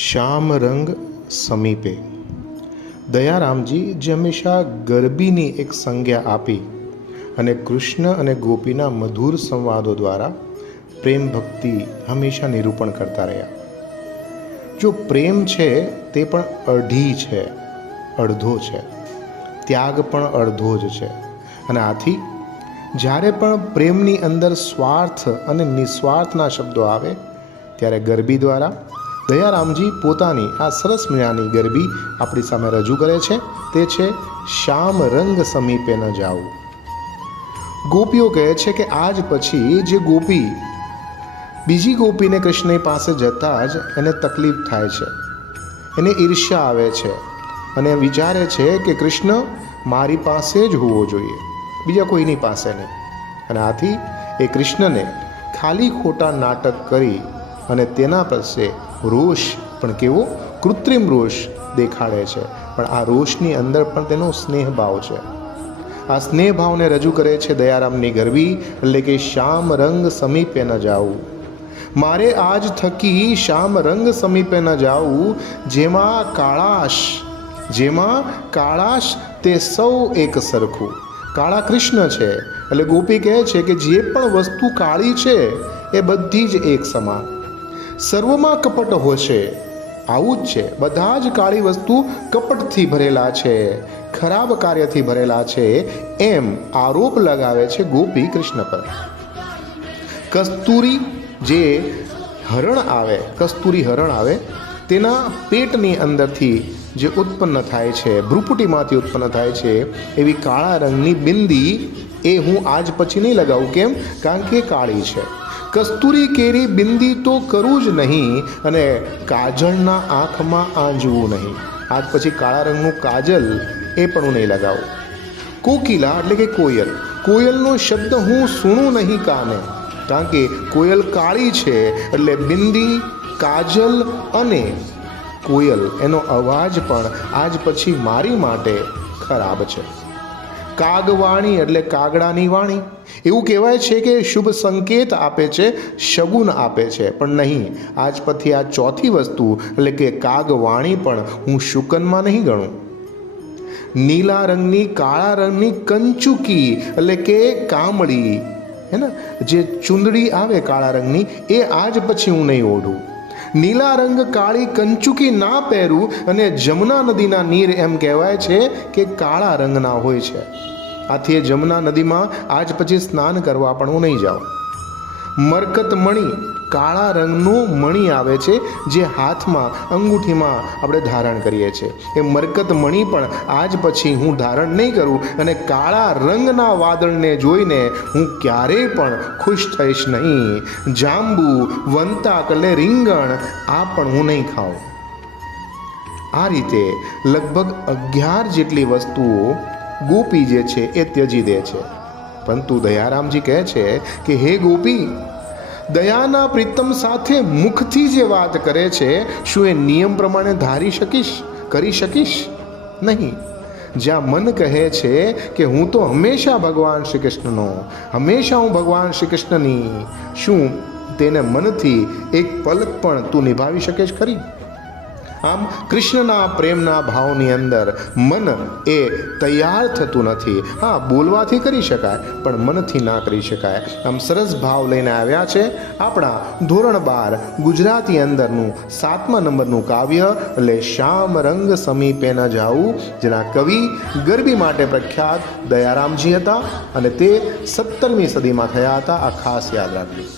શ્યામ રંગ સમીપે. દયારામજી જે હંમેશા ગરબીની એક સંજ્ઞા આપી અને કૃષ્ણ અને ગોપીના મધુર સંવાદો દ્વારા પ્રેમ ભક્તિ હંમેશા નિરૂપણ કરતા રહ્યા. જો પ્રેમ છે તે પણ અઢી છે, અડધો છે, ત્યાગ પણ અડધો જ છે. અને આથી જ્યારે પણ પ્રેમની અંદર સ્વાર્થ અને નિસ્વાર્થના શબ્દો આવે ત્યારે ગરબી દ્વારા દયારામજી પોતાની આ સરસ મજાની ગરબી આપણી સામે રજૂ કરે છે. તે છે શ્યામ રંગ સમીપે ન જાવું. ગોપીઓ કહે છે કે આજ પછી જે ગોપી બીજી ગોપીને કૃષ્ણ પાસે જતાં જ એને તકલીફ થાય છે, એને ઈર્ષ્યા આવે છે અને વિચારે છે કે કૃષ્ણ મારી પાસે જ હોવો જોઈએ, બીજા કોઈની પાસે નહીં. અને આથી એ કૃષ્ણને ખાલી ખોટા નાટક કરી અને તેના પાસે રોષ, પણ કેવો કૃત્રિમ રોષ દેખાડે છે, પણ આ રોષની અંદર પણ તેનો સ્નેહ ભાવ છે. આ સ્નેહ ભાવને રજૂ કરે છે દયારામની ગરબી, એટલે કે શ્યામ રંગ સમીપે ન જાવું. મારે આજ થકી શ્યામ રંગ સમીપે ન જાવું, જેમાં કાળાશ તે સૌ એક સરખું. કાળા કૃષ્ણ છે, એટલે ગોપી કહે છે કે જે પણ વસ્તુ કાળી છે એ બધી જ એક સમાન. સર્વમાં કપટ હોશે, આવું જ છે. બધા જ કાળી વસ્તુ કપટથી ભરેલા છે, ખરાબ કાર્યથી ભરેલા છે, એમ આરોપ લગાવે છે ગોપી કૃષ્ણ પર. કસ્તુરી જે કસ્તુરી હરણ આવે તેના પેટની અંદરથી જે ઉત્પન્ન થાય છે, ભ્રુપુટીમાંથી ઉત્પન્ન થાય છે, એવી કાળા રંગની બિંદી એ હું આજ પછી નહીં લગાવું. કેમ? કારણ કે કાળી છે. કસ્તુરી કેરી બિંદી તો કરવું જ નહીં, અને કાજળના આંખમાં આંજવું નહીં. આજ પછી કાળા રંગનું કાજલ એ પણ હું નહીં લગાવું. કોકિલા એટલે કે કોયલ, કોયલનો શબ્દ હું સુણું નહીં કાને, કારણ કે કોયલ કાળી છે, એટલે બિંદી, કાજલ અને કોયલ એનો અવાજ પણ આજ પછી મારી માટે ખરાબ છે. કાગવાણી એટલે કાગડાની વાણી. એવું કહેવાય છે કે શુભ સંકેત આપે છે, શગુન આપે છે, પણ નહીં. આજ પછી આ ચોથી વસ્તુ એટલે કે કાગવાણી પણ હું શુકનમાં નહીં ગણું. નીલા રંગની કાળા રંગની કંચુકી એટલે કે કામળી, હે ને, જે ચુંદડી આવે કાળા રંગની, એ આજ પછી હું નહીં ઓઢું. નીલા રંગ કાળી કંચુકી ના પહેરું. અને જમુના નદીના નીર એમ કહેવાય છે કે કાળા રંગના હોય છે. આથી એ જમુના નદીમાં આજ પછી સ્નાન કરવા પણ હું નહીં જાઉં. મરકત મણી, કાળા રંગનું મણી આવે છે જે હાથમાં અંગૂઠીમાં આપણે ધારણ કરીએ છીએ. એ મરકત મણી પણ આજ પછી હું ધારણ નહીં કરું. અને કાળા રંગના વાદળને જોઈને હું ક્યારેય પણ ખુશ થઈશ નહીં. જાંબુ, વંતાક એટલે રીંગણ, આ પણ હું નહીં ખાઉં. આ રીતે લગભગ 11 જેટલી વસ્તુઓ ગોપી જે છે એ ત્યજી દે છે. પરંતુ દયારામજી કહે છે કે હે ગોપી, દયાના પ્રીતમ સાથે મુખથી જે વાત કરે છે, શું એ નિયમ પ્રમાણે કરી શકીશ? નહીં. જ્યાં મન કહે છે કે હું તો હંમેશા ભગવાન શ્રી કૃષ્ણનો, હંમેશા હું ભગવાન શ્રી કૃષ્ણની, શું તેને મનથી એક પલક પણ તું નિભાવી શકે છે ખરી? આમ કૃષ્ણના પ્રેમના ભાવની અંદર મન એ તૈયાર થતું નથી. હા, બોલવાથી કરી શકાય, પણ મનથી ના કરી શકાય. આમ સરસ ભાવ લઈને આવ્યા છે આપણા ધોરણ 12 ગુજરાતી અંદરનું 7મા નંબરનું કાવ્ય, એટલે શ્યામ રંગ સમીપે ન જાવું, જેના કવિ ગરબી માટે પ્રખ્યાત દયારામજી હતા અને તે 17મી સદીમાં થયા હતા. આ ખાસ યાદ રાખજો.